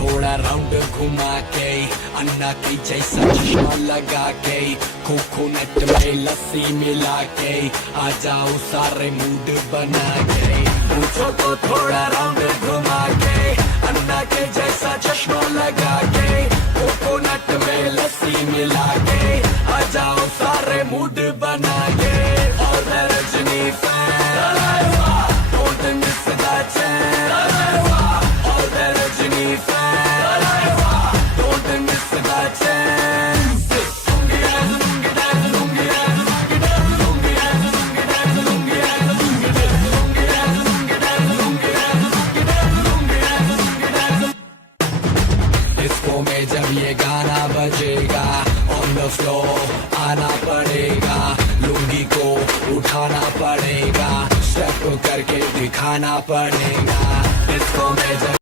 थोड़ा राउंड घुमा के, अन्ना की जैसा चश्मा लगा के, कोकोनट में लस्सी मिला के, आ जाओ सारे मूड बना के। पूछो तो थोड़ा राउंड घुमा के, अन्ना के जैसा चश्मा लगा के, कोकोनट में लस्सी मिला के, आ जाओ सारे मूड बना के। और Rajni fan, don't miss that chance. All the Rajini fans, don't miss that chance. Disco में जब ये गाना बजेगा, ऑन द फ्लोर आना पड़ेगा, लुंगी को उठाना पड़ेगा, स्टेप करके दिखाना पड़ेगा। डिस्को में जब